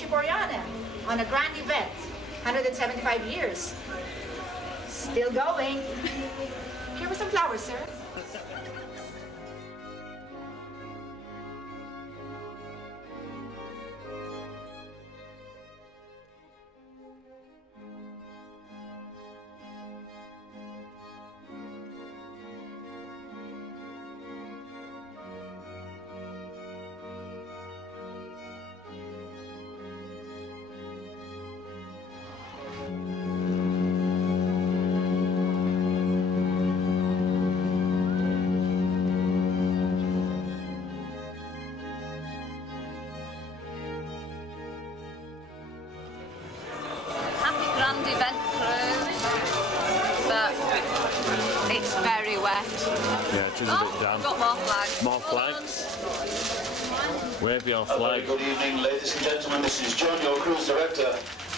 ship Oriana on a grand event, 175 years. Still going. Here were some flowers, sir. Grand event cruise, but it's very wet. Yeah, it is a bit damp. Got more flags. More flags. Wave your flag. Good evening, ladies and gentlemen. This is John, your cruise director.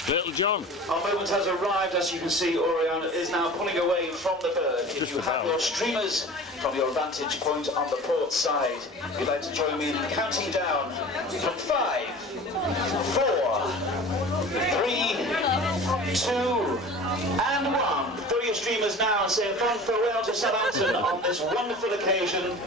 Little John. Our moment has arrived. As you can see, Oriana is now pulling away from the berg. If Just you have about. your streamers from your vantage point on the port side, you'd like to join me in counting down from 5, 4, 3, 2, and 1. Throw your streamers now and say a fond farewell to Southampton on this wonderful occasion.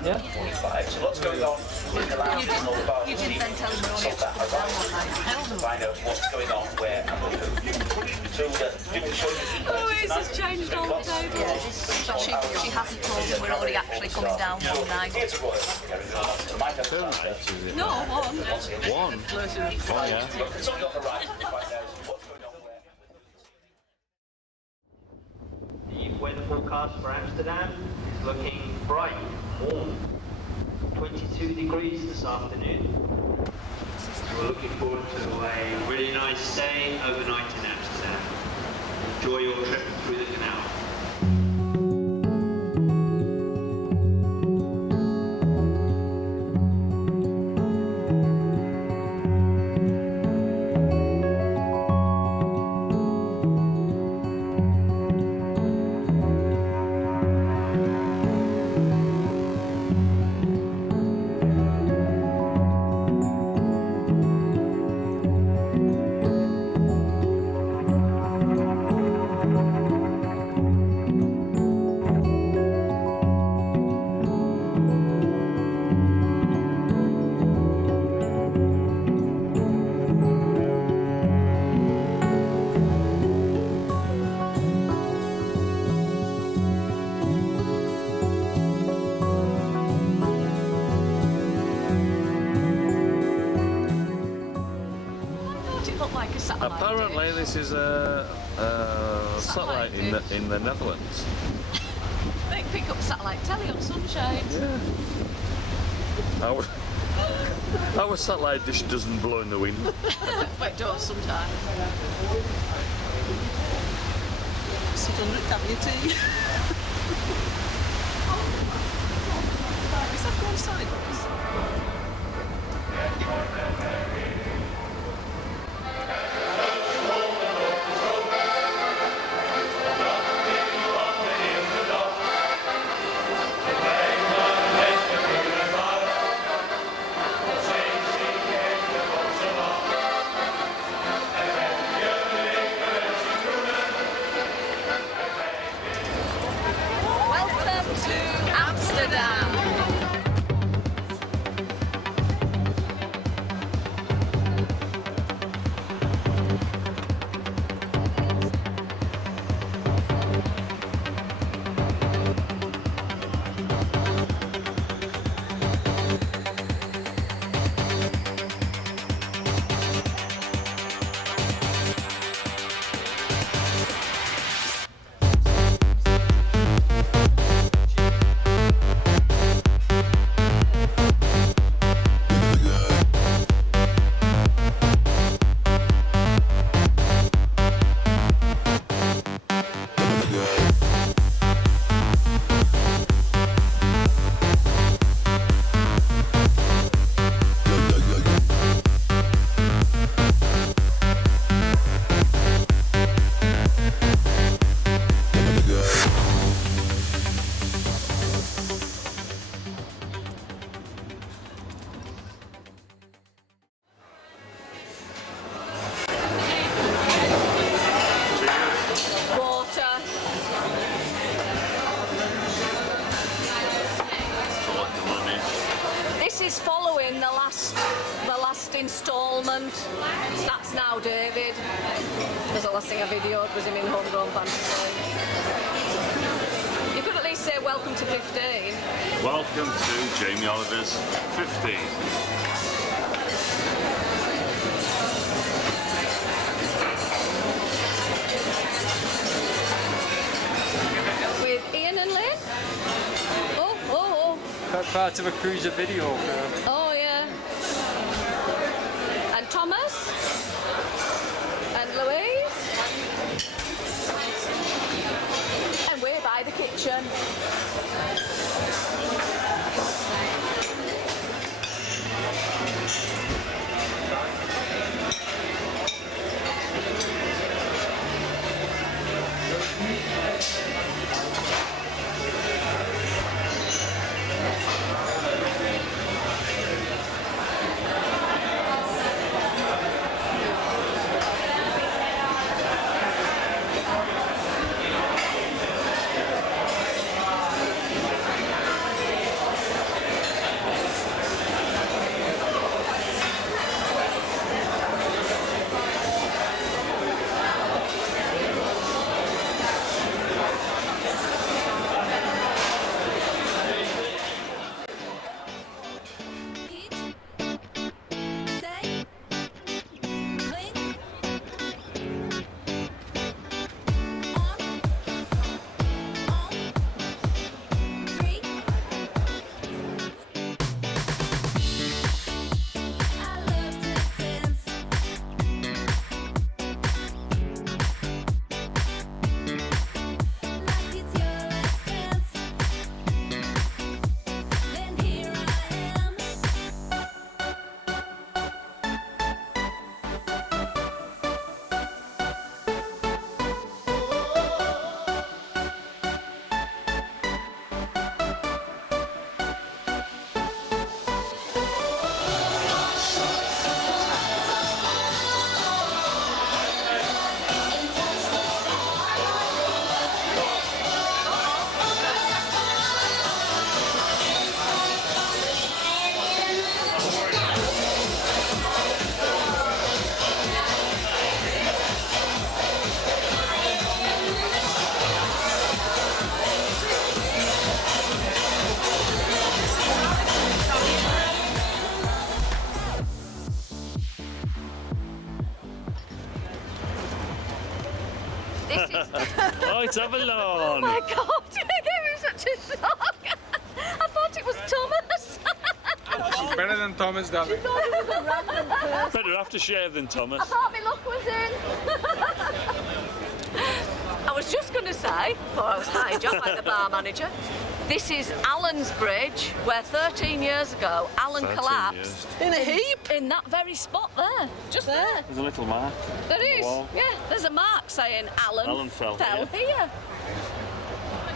Yeah. 45. So what's going on in the lounge and all the bars? You didn't then tell me we only Sort that around to find out what's going on where and with who. So give me a show. Oh, it's just changed all the time. Yeah, she hasn't told me we're only actually coming down one night. It's Royal. 2 nights, is it? No, one. One? Oh, yeah. It's only on the right. Find out what's going on where. The weather forecast for Amsterdam is looking bright, warm. 22 degrees this afternoon. We're looking forward to a really nice stay overnight in Amsterdam. Enjoy your trip through the canal. Apparently this is a satellite in the Netherlands. Thank pick up satellite telly on Sunshine. Yeah. Our satellite dish doesn't blow in the wind. But it does sometimes. Sit under it, have your tea. Is that going sideways? Welcome to Amsterdam. Water. Collect the money. This is following the last instalment. That's now David. Because the last thing I videoed was him in Homegrown Fantasy. You could at least say welcome to 15. Welcome to Jamie Oliver's 15. With Ian and Lynn. Oh. Part of a cruiser video. Oh yeah. And Thomas. And Louise. And we're by the kitchen. Oh, it's Avalon! Oh my God, you gave him such a than Thomas, darling. Better aftershave than Thomas. I thought my luck was in. I was just going to say, before I was hijacked by the bar manager, this is Alan's Bridge, where 13 years ago Alan 13 collapsed years. in a heap in that very spot there, just there. There's a little mark. There is, wall. yeah. There's a mark saying Alan fell here.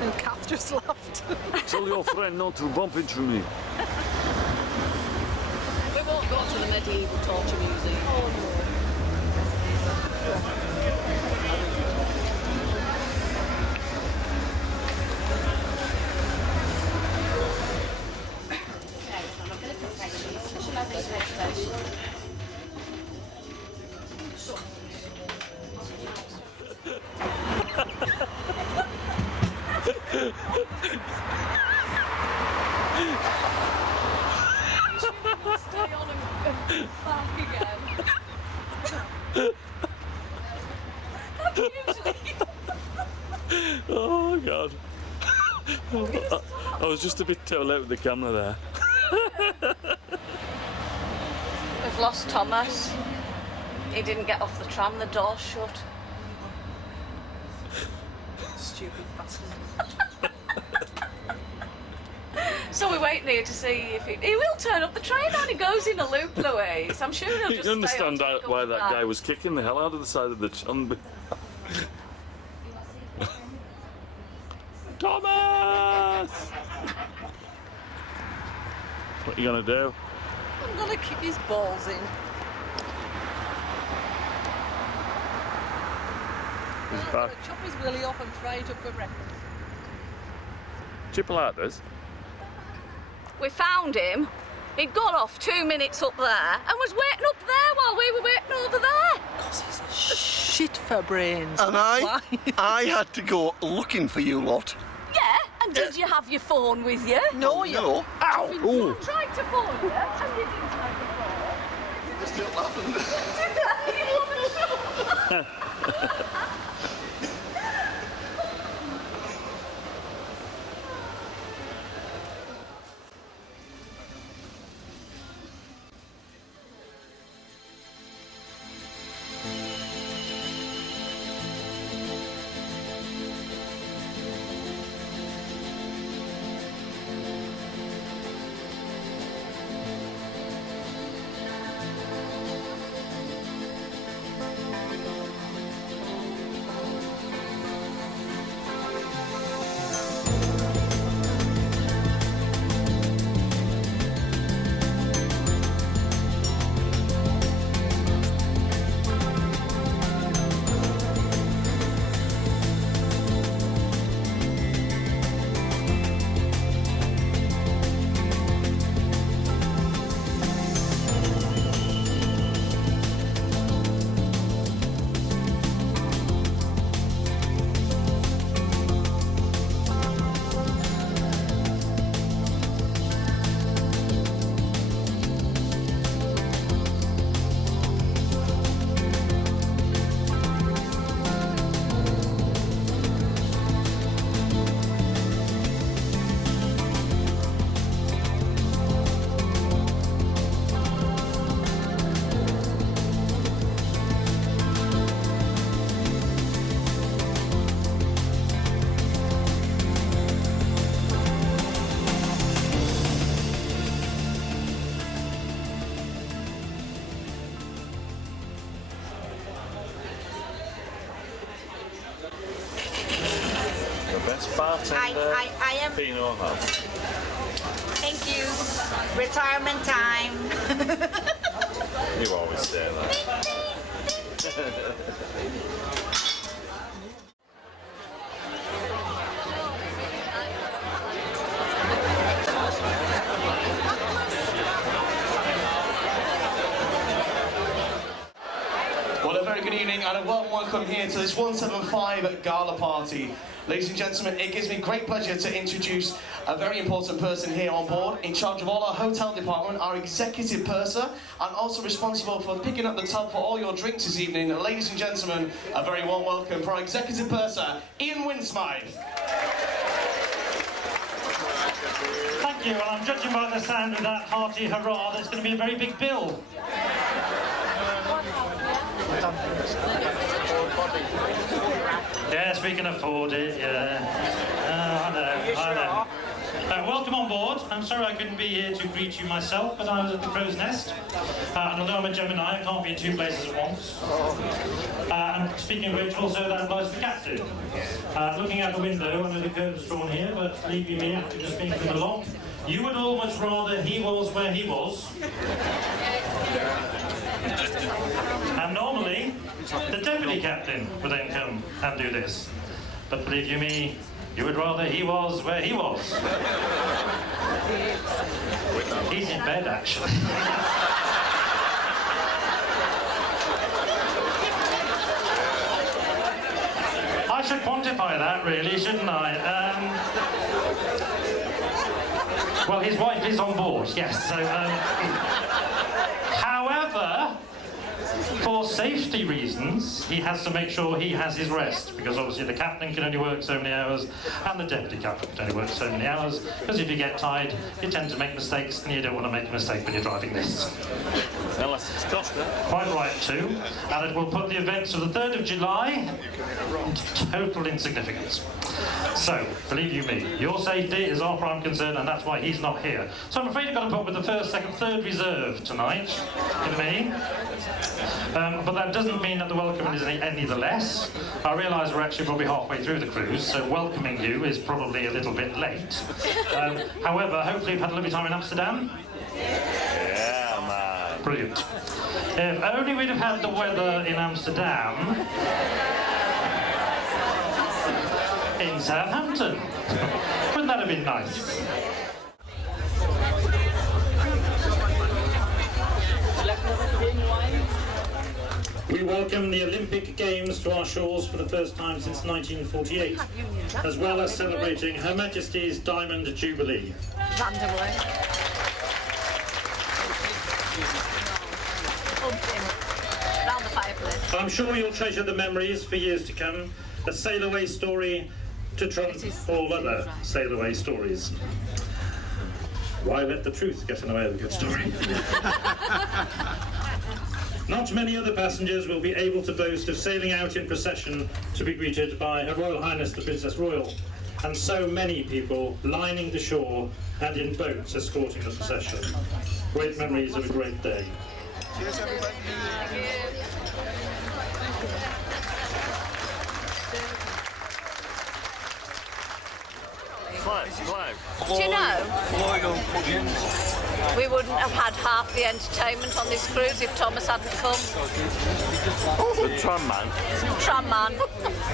And Kath just laughed. Tell your friend not to bump into me. We won't go to the medieval torture museum. Stay on and back again. Oh God. I was just a bit too late with the camera there. We've lost Thomas. He didn't get off the tram, the door's shut. Stupid bastard. So we're waiting here to see if he will turn up the train and he goes in a loop, Louise. I'm sure he'll You just can understand stay on till he why comes that back. guy was kicking the hell out of the side of the chun. Thomas! What are you gonna do? I'm gonna kick his balls in. He's I'm back. gonna chop his willy off and fry it up for breakfast. Chipolatas? We found him. He'd got off 2 minutes up there and was waiting up there while we were waiting over there. Because he's shit for brains. And Why? I had to go looking for you lot. Yeah, and did you have your phone with you? No, you. No. Ow! You tried to phone you and you didn't try to phone. You're still laughing. Best bartender I am. P&O have. Thank you. Retirement time. You always say that. Well, a very good evening and a warm welcome here to this 175 Gala Party. Ladies and gentlemen, it gives me great pleasure to introduce a very important person here on board, in charge of all our hotel department, our executive purser, and also responsible for picking up the tab for all your drinks this evening. Ladies and gentlemen, a very warm welcome for our executive purser, Ian Winsmythe. Thank Thank you. Well, I'm judging by the sound of that hearty hurrah, there's going to be a very big bill. Yes, we can afford it, yeah. I know. Welcome on board. I'm sorry I couldn't be here to greet you myself, but I was at the Crow's Nest. And although I'm a Gemini, I can't be in two places at once. And speaking of which, also that applies to the captain. Looking out the window, I know the curtain's drawn here, but believe you me, after just being through the lot, you would almost rather he was where he was. And normally, the deputy captain would then come and do this. But believe you me, you would rather he was where he was. He's in bed, actually. I should quantify that, really, shouldn't I? Well, his wife is on board, yes. So, however, for safety reasons, he has to make sure he has his rest, because obviously the captain can only work so many hours, and the deputy captain can only work so many hours, because if you get tired, you tend to make mistakes, and you don't want to make a mistake when you're driving this. Unless it's Costa. Quite right, too. And it will put the events of the 3rd of July into total insignificance. So, believe you me, your safety is our prime concern, and that's why he's not here. So I'm afraid I've got to put with the 1st, 2nd, 3rd reserve tonight, in me. But that doesn't mean that the welcome is any the less. I realise we're actually probably halfway through the cruise, so welcoming you is probably a little bit late. However, hopefully you've had a lovely time in Amsterdam. Yeah, man. Brilliant. If only we'd have had the weather in Amsterdam in Southampton. Wouldn't that have been nice? We welcome the Olympic Games to our shores for the first time since 1948, as well as celebrating Her Majesty's Diamond Jubilee. Randomly. Round the fireplace. I'm sure you'll treasure the memories for years to come. A sail away story to trump all other sail away stories. Why let the truth get in the way of a good story? Not many other passengers will be able to boast of sailing out in procession to be greeted by Her Royal Highness the Princess Royal, and so many people lining the shore and in boats escorting the procession. Great memories of a great day. Cheers, everybody. Do you know, we wouldn't have had half the entertainment on this cruise if Thomas hadn't come. The tram man. Tram man.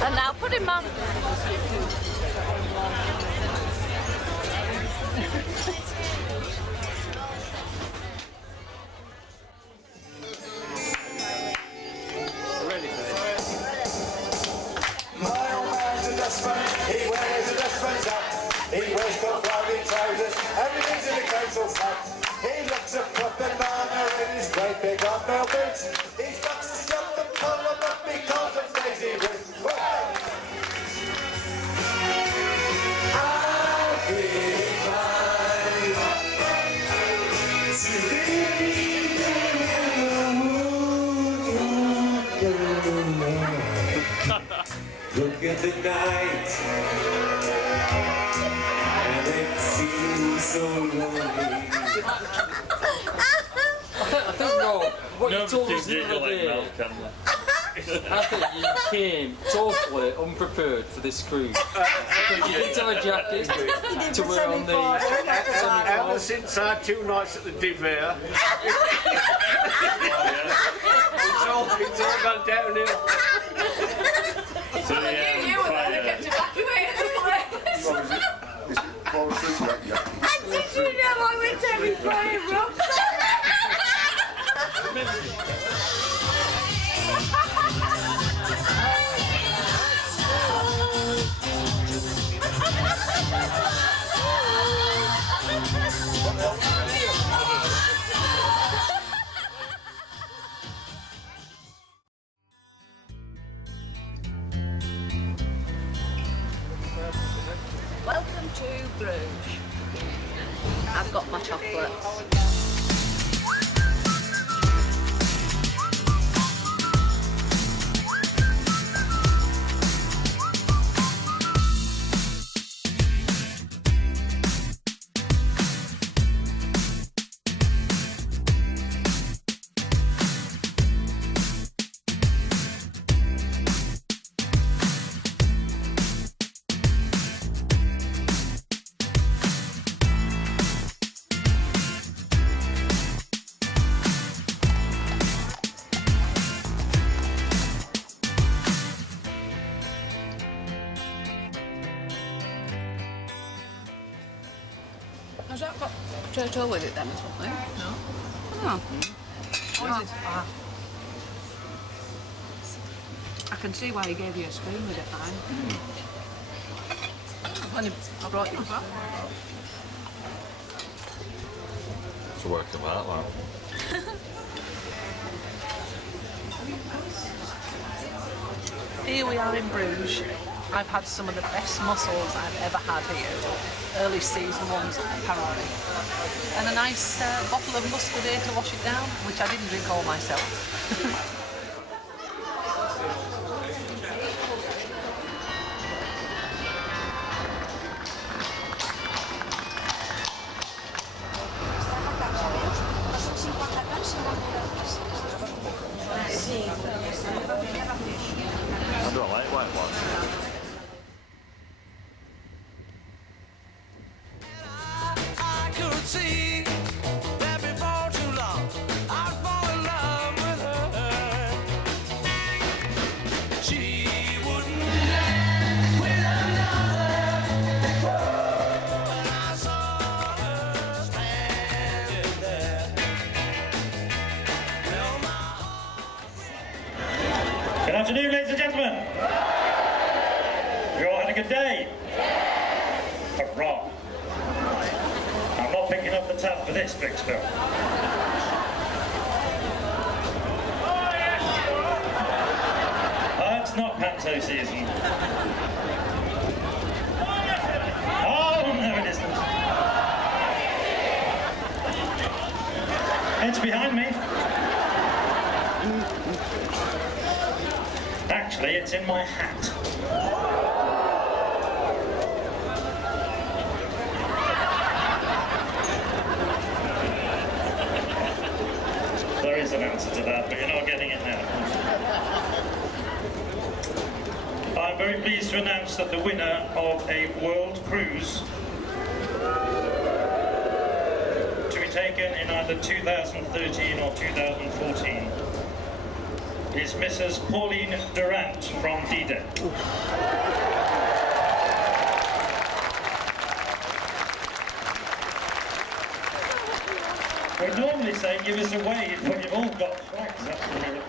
And now pudding man. My old man's a dustman, he wears a dustman's hat. He wears got rowdy trousers, everything's in the council flat. He looks a proper man in his great big hobnail boots. He's got to shut the collar up because of Daisy Ruth. I'll be fine to leave Look at the night, and it seems so lonely. I think no, what you told us the other day, I think you came totally unprepared for this cruise. You didn't have a jacket to wear on the... Ever since I had 2 nights at the Diver, it's all gone downhill. So I knew you were there to get evacuated the place. And did you know I went to every prayer room? Welcome to Bruges. my chocolates. Has that got potato with it then or something? No. Oh. What is it? Ah. I can see why he gave you a spoon with it, man. I brought you a spoon. To work them out, man. Here we are in Bruges. I've had some of the best mussels I've ever had here. Early season ones, apparently. And a nice bottle of muscadet to wash it down, which I didn't drink all myself. I don't like white wine. See that before too long I'd fall in love with her. She wouldn't let with another. When I saw her standing there, well, my heart. Good afternoon, ladies and gentlemen. You all had a good day? Hurrah. I'm not picking up the tab for this big spill. It's not panto season. Oh, no it isn't. It's behind me. Actually, it's in my hat. There is an answer to that, but you're not getting it now. I'm very pleased to announce that the winner of a world cruise to be taken in either 2013 or 2014 is Mrs. Pauline Durant from D-Day. We normally say give us a wave when you've all got flags up the middle.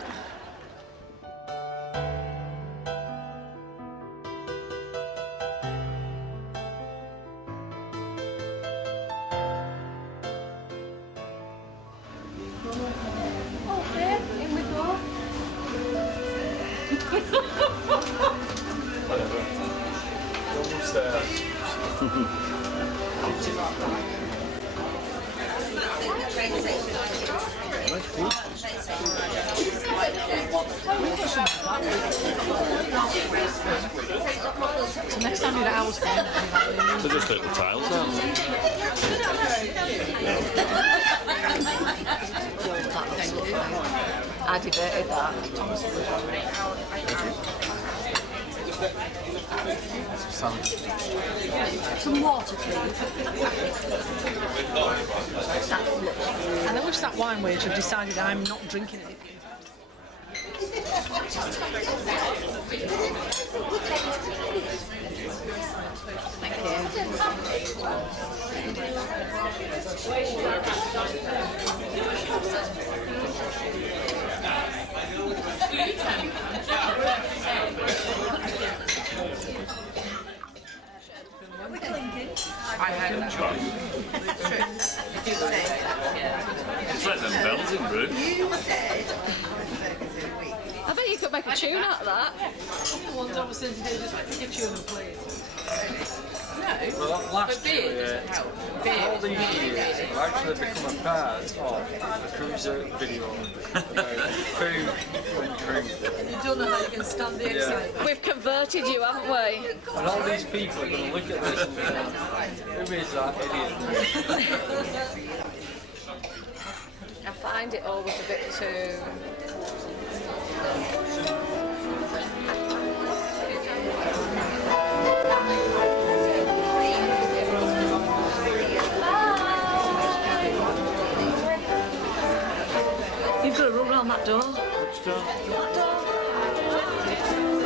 So next time you're at ours, So just take the tiles out. I debated that. Some water, please. And I wish that wine waiter had decided I'm not drinking it. I had a choice. It's like them bells in Bruges. I bet you could make a tune out of that. One's obviously to do just pick a tune and play it. Well, last But beer year, doesn't help. all these years, I've actually become a part of a cruiser video about food and drink. You don't know how you can stand the excitement. We've converted you, haven't we? And all these people are going to look at this and think, who is that idiot? I find it always a bit too... You've got to run around that door. Which door? That door.